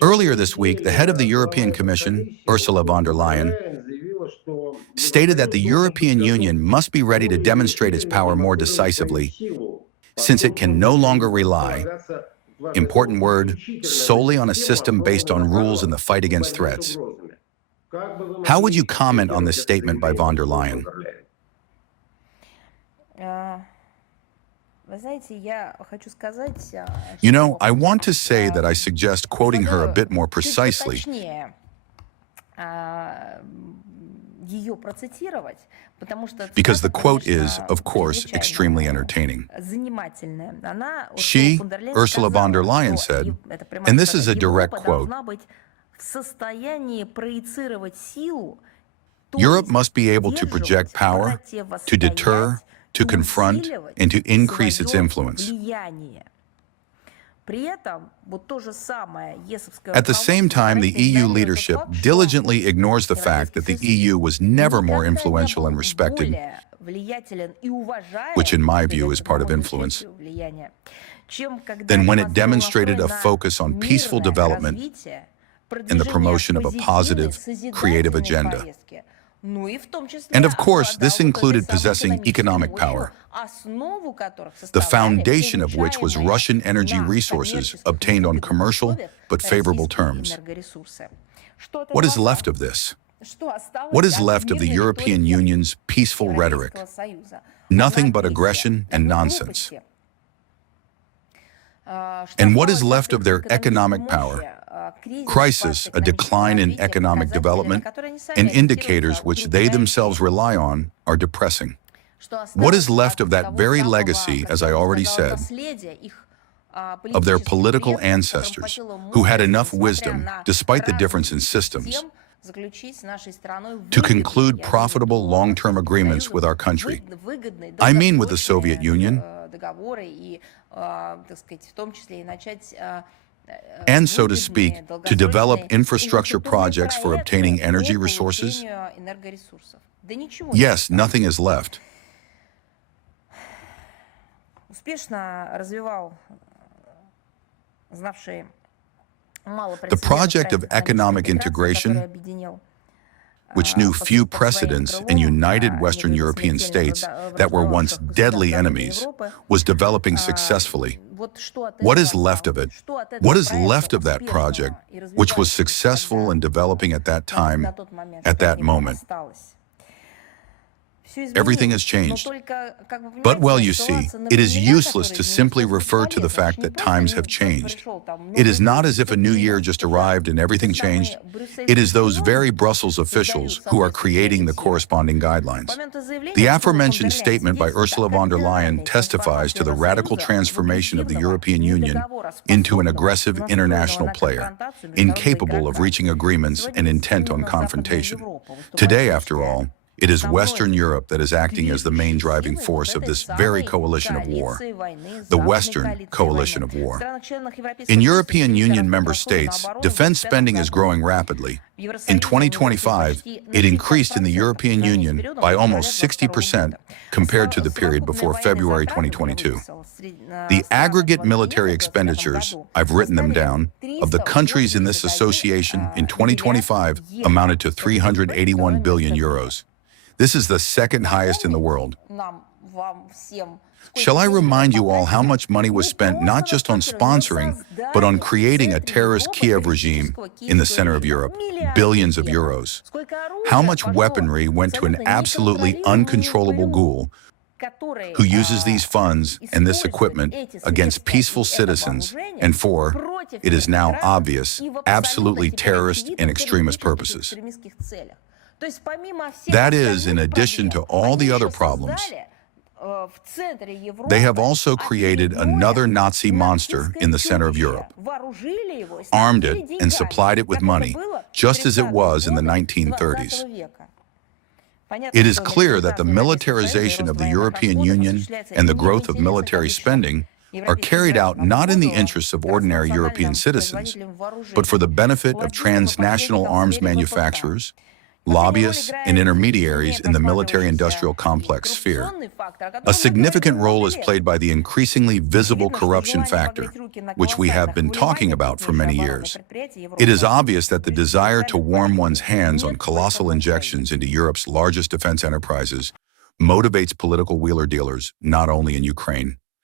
Earlier this week, the head of the European Commission, Ursula von der Leyen, stated that the European Union must be ready to demonstrate its power more decisively, since it can no longer rely, important word, solely on a system based on rules in the fight against threats. How would you comment on this statement by von der Leyen? You know, I want to say that I suggest quoting her a bit more precisely. Because the quote is, of course, extremely entertaining. She, Ursula von der Leyen, said, and this is a direct quote, Europe must be able to project power, to deter, to confront, and to increase its influence. At the same time, the EU leadership diligently ignores the fact that the EU was never more influential and respected, which in my view is part of influence, than when it demonstrated a focus on peaceful development and the promotion of a positive, creative agenda. And of course, this included possessing economic power, the foundation of which was Russian energy resources obtained on commercial but favorable terms. What is left of this? What is left of the European Union's peaceful rhetoric? Nothing but aggression and nonsense. And what is left of their economic power? Crisis, a decline in economic development, and indicators which they themselves rely on are depressing. What is left of that very legacy, as I already said, of their political ancestors who had enough wisdom, despite the difference in systems, to conclude profitable long-term agreements with our country? I mean with the Soviet Union, and, so to speak, to develop infrastructure projects for obtaining energy resources? Yes, nothing is left. The project of economic integration, which knew few precedents and united Western European states that were once deadly enemies, was developing successfully. What is left of it? What is left of that project, which was successful and developing at that time, at that moment? Everything has changed. But, well, you see, it is useless to simply refer to the fact that times have changed. It is not as if a new year just arrived and everything changed. It is those very Brussels officials who are creating the corresponding guidelines. The aforementioned statement by Ursula von der Leyen testifies to the radical transformation of the European Union into an aggressive international player, incapable of reaching agreements and intent on confrontation. Today, after all, it is Western Europe that is acting as the main driving force of this very coalition of war, the Western coalition of war. In European Union member states, defense spending is growing rapidly. In 2025, it increased in the European Union by almost 60% compared to the period before February 2022. The aggregate military expenditures, I've written them down, of the countries in this association in 2025 amounted to 381 billion euros. This is the second highest in the world. Shall I remind you all how much money was spent not just on sponsoring, but on creating a terrorist Kiev regime in the center of Europe? Billions of euros. How much weaponry went to an absolutely uncontrollable ghoul who uses these funds and this equipment against peaceful citizens and for, it is now obvious, absolutely terrorist and extremist purposes? That is, in addition to all the other problems, they have also created another Nazi monster in the center of Europe, armed it and supplied it with money, just as it was in the 1930s. It is clear that the militarization of the European Union and the growth of military spending are carried out not in the interests of ordinary European citizens, but for the benefit of transnational arms manufacturers, lobbyists, and intermediaries in the military-industrial complex sphere. A significant role is played by the increasingly visible corruption factor, which we have been talking about for many years. It is obvious that the desire to warm one's hands on colossal injections into Europe's largest defense enterprises motivates political wheeler dealers, not only in Ukraine,